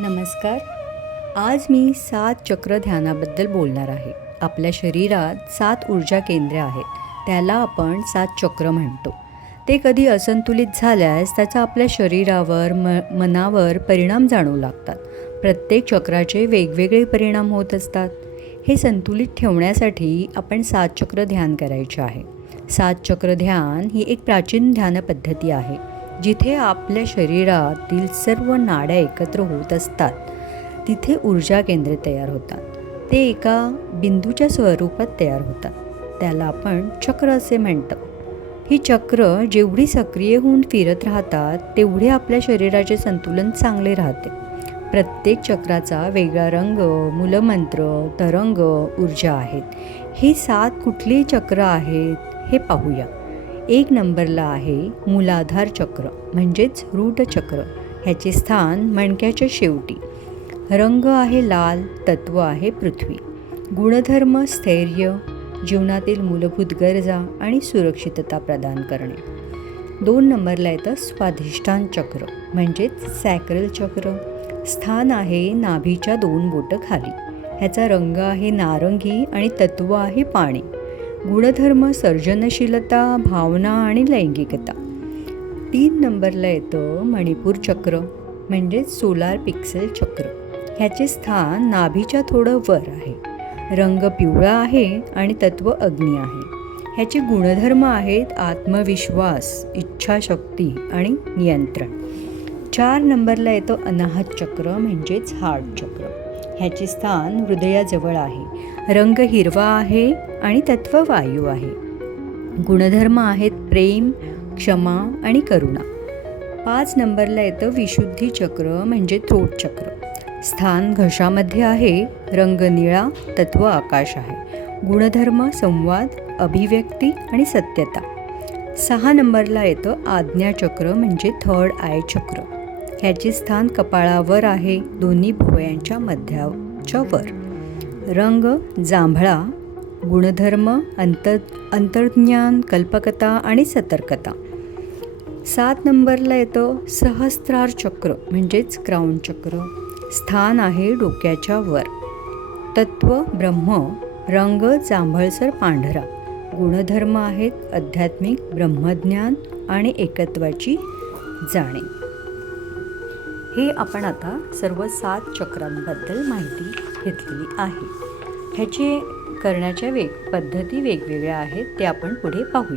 नमस्कार. आज मी 7 चक्र ध्यानाबद्दल बोलणार आहे. आपल्या शरीरात 7 ऊर्जा केंद्रे आहेत. त्याला आपण 7 चक्र म्हणतो. ते कधी असंतुलित झाल्यास त्याचा आपल्या शरीरावर मनावर परिणाम जाणवू लागतात. प्रत्येक चक्राचे वेगवेगळे परिणाम होत असतात. हे संतुलित ठेवण्यासाठी आपण 7 चक्र ध्यान करायचे आहे. 7 चक्र ध्यान ही एक प्राचीन ध्यान पद्धती आहे, जिथे आपल्या शरीरातील सर्व नाड्या एकत्र होत असतात. तिथे ऊर्जा केंद्रे तयार होतात. ते एका बिंदूच्या स्वरूपात तयार होतात. त्याला आपण चक्र असे म्हणतो. ही चक्र जेवढी सक्रिय होऊन फिरत राहतात तेवढे आपल्या शरीराचे संतुलन चांगले राहते. प्रत्येक चक्राचा वेगळा रंग, मूलमंत्र, तरंग, ऊर्जा आहेत. हे 7 कुठली चक्र आहेत हे पाहूया. 1 नंबरला आहे मूलाधार चक्र म्हणजेच रूट चक्र. ह्याचे स्थान मणक्याच्या शेवटी. रंग आहे लाल, तत्व आहे पृथ्वी. गुणधर्म स्थैर्य, जीवनातील मूलभूत गरजा आणि सुरक्षितता प्रदान करणे. 2 नंबरला येतं स्वाधिष्ठान चक्र म्हणजेच सॅक्रल चक्र. स्थान आहे नाभीच्या 2 बोटं खाली. ह्याचा रंग आहे नारंगी आणि तत्व आहे पाणी. गुणधर्म सर्जनशीलता, भावना आणि लैंगिकता. 3 नंबरला येतं मणिपूर चक्र म्हणजेच सोलार पिक्सेल चक्र. ह्याचे स्थान नाभीच्या थोडं वर आहे. रंग पिवळा आहे आणि तत्व अग्नी आहे. ह्याचे गुणधर्म आहेत आत्मविश्वास, इच्छाशक्ती आणि नियंत्रण. 4 नंबरला येतं अनाहत चक्र म्हणजेच हार्ट चक्र. ह्याचे स्थान हृदयाजवळ आहे. रंग हिरवा आहे आणि तत्व वायू आहे. गुणधर्म आहेत प्रेम, क्षमा आणि करुणा. 5 नंबरला येतं विशुद्धी चक्र म्हणजे थ्रोट चक्र. स्थान घशामध्ये आहे. रंग निळा, तत्व आकाश आहे. गुणधर्म संवाद, अभिव्यक्ती आणि सत्यता. 6 नंबरला येतं आज्ञाचक्र म्हणजे थर्ड आय चक्र. ह्याचे स्थान कपाळावर आहे, दोन्ही भुवयांच्या मध्याच्या वर. रंग जांभळा. गुणधर्म अंतर्ज्ञान, कल्पकता आणि सतर्कता. 7 नंबरला येतं सहस्त्रार चक्र म्हणजेच क्राउन चक्र. स्थान आहे डोक्याच्या वर. तत्व ब्रह्म. रंग जांभळसर पांढरा. गुणधर्म आहेत आध्यात्मिक, ब्रह्मज्ञान आणि एकत्वाची जाणीव. हे आपण आता सर्व 7 चक्रांबद्दल माहिती घेतलेली आहे. ह्याचे करण्याच्या पद्धती वेगवेगळ्या आहेत, ते आपण पुढे पाहूया.